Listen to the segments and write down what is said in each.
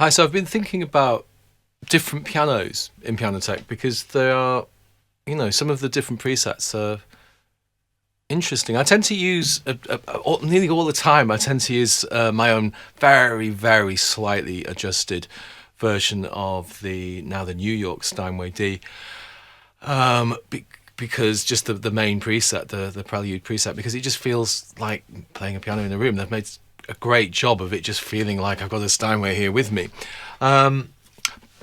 Hi, so I've been thinking about different pianos in Pianoteq because there are, some of the different presets are interesting. I tend to use, nearly all the time, I tend to use my own very, very slightly adjusted version of the New York Steinway D. Because just the main preset, the Prelude preset, because it just feels like playing a piano in a room. They've made a great job of it just feeling like I've got a Steinway here with me. But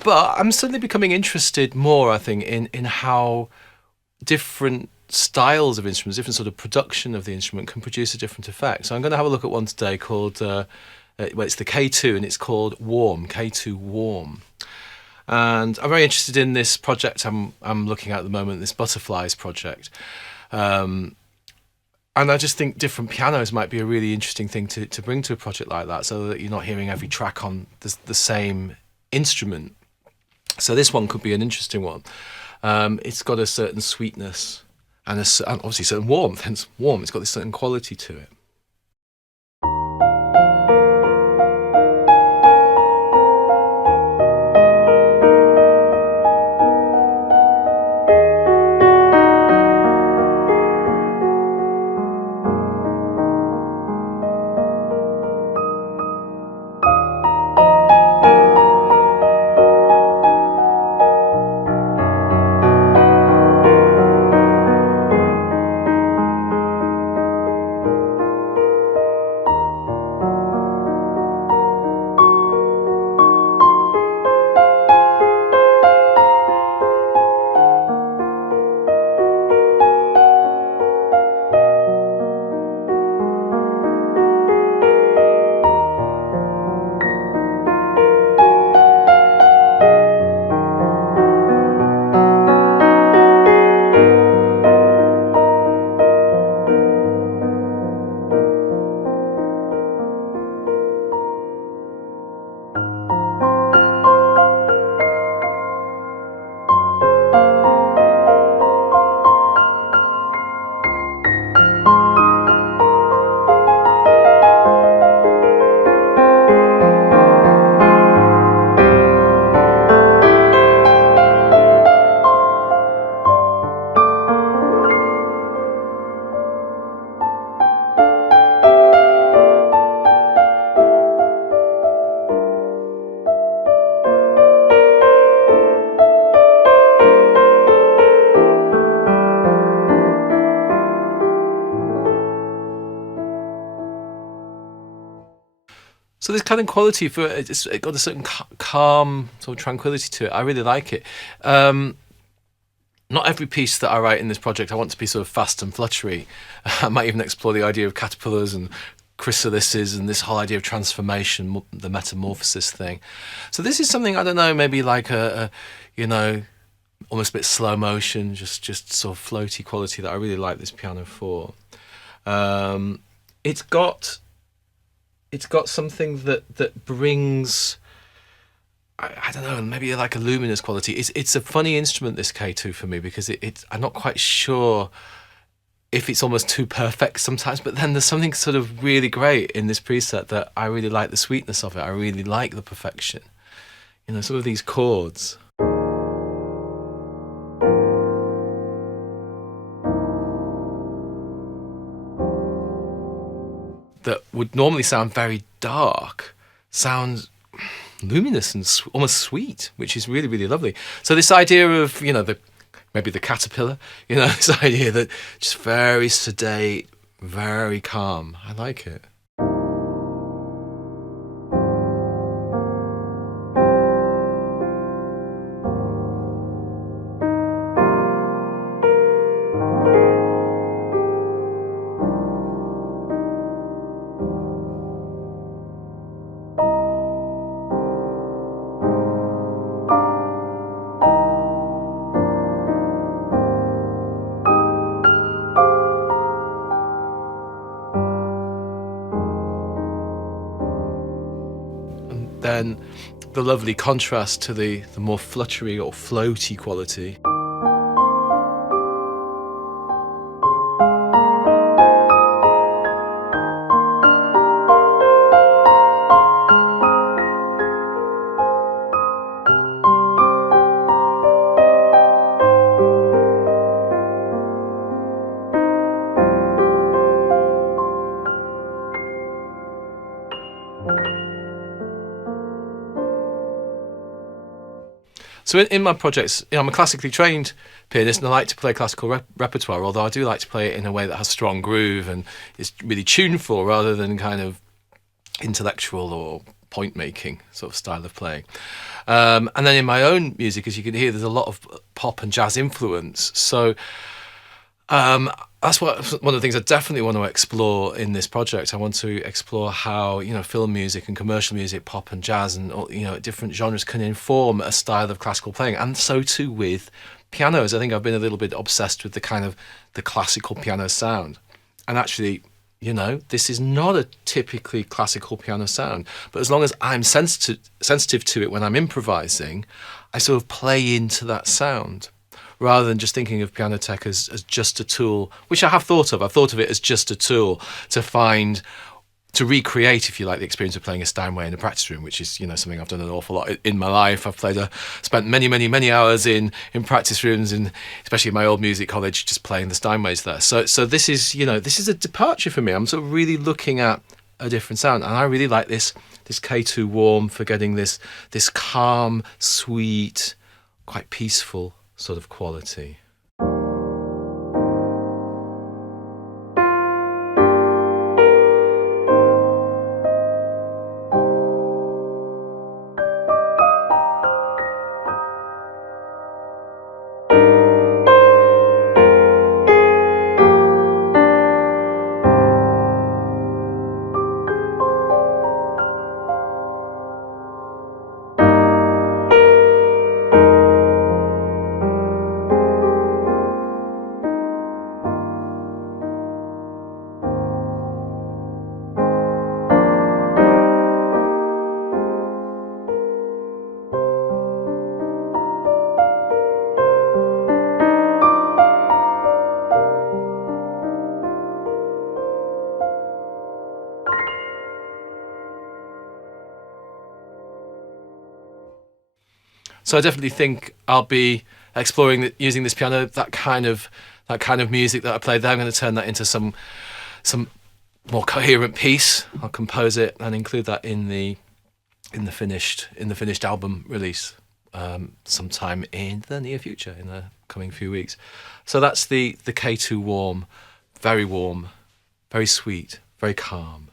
I'm suddenly becoming interested more, I think, in how different styles of instruments, different sort of production of the instrument can produce a different effect. So I'm going to have a look at one today called, it's the K2 and it's called Warm, K2 Warm. And I'm very interested in this project I'm looking at the moment, this Butterflies project. And I just think different pianos might be a really interesting thing to bring to a project like that, so that you're not hearing every track on the same instrument. So this one could be an interesting one. It's got a certain sweetness and obviously certain warmth, hence warm. It's got this certain quality to it. So this kind of quality for it, it got a certain calm sort of tranquility to it. I really like it. Not every piece that I write in this project I want to be sort of fast and fluttery. I might even explore the idea of caterpillars and chrysalises and this whole idea of transformation, the metamorphosis thing. So this is something, I don't know, maybe like almost a bit slow motion, just sort of floaty quality that I really like this piano for. It's got something that brings, I don't know, maybe like a luminous quality. It's a funny instrument, this K2, for me, because I'm not quite sure if it's almost too perfect sometimes, but then there's something sort of really great in this preset that I really like the sweetness of it. I really like the perfection. Some of these chords. That would normally sound very dark, sound luminous and almost sweet, which is really, really lovely. So this idea of, maybe the caterpillar, this idea that just very sedate, very calm. I like it. Then the lovely contrast to the more fluttery or floaty quality. So in my projects, I'm a classically trained pianist, and I like to play classical repertoire, although I do like to play it in a way that has strong groove and is really tuneful rather than kind of intellectual or point making sort of style of playing. And then in my own music, as you can hear, there's a lot of pop and jazz influence. So that's one of the things I definitely want to explore in this project. I want to explore how film music and commercial music, pop and jazz, and different genres can inform a style of classical playing, and so too with pianos. I think I've been a little bit obsessed with the classical piano sound, and actually, this is not a typically classical piano sound, but as long as I'm sensitive to it when I'm improvising, I sort of play into that sound, rather than just thinking of Pianoteq as just a tool, which I have thought of. I've thought of it as just a tool to recreate, if you like, the experience of playing a Steinway in a practice room, which is, something I've done an awful lot in my life. I've spent many, many, many hours in practice rooms, and especially in my old music college, just playing the Steinways there. So this is, this is a departure for me. I'm sort of really looking at a different sound, and I really like this K2 Warm for getting this calm, sweet, quite peaceful sort of quality. So I definitely think I'll be exploring using this piano, that kind of music that I played there. I'm going to turn that into some more coherent piece. I'll compose it and include that in the finished album release sometime in the near future, in the coming few weeks. So that's the K2 Warm, very sweet, very calm.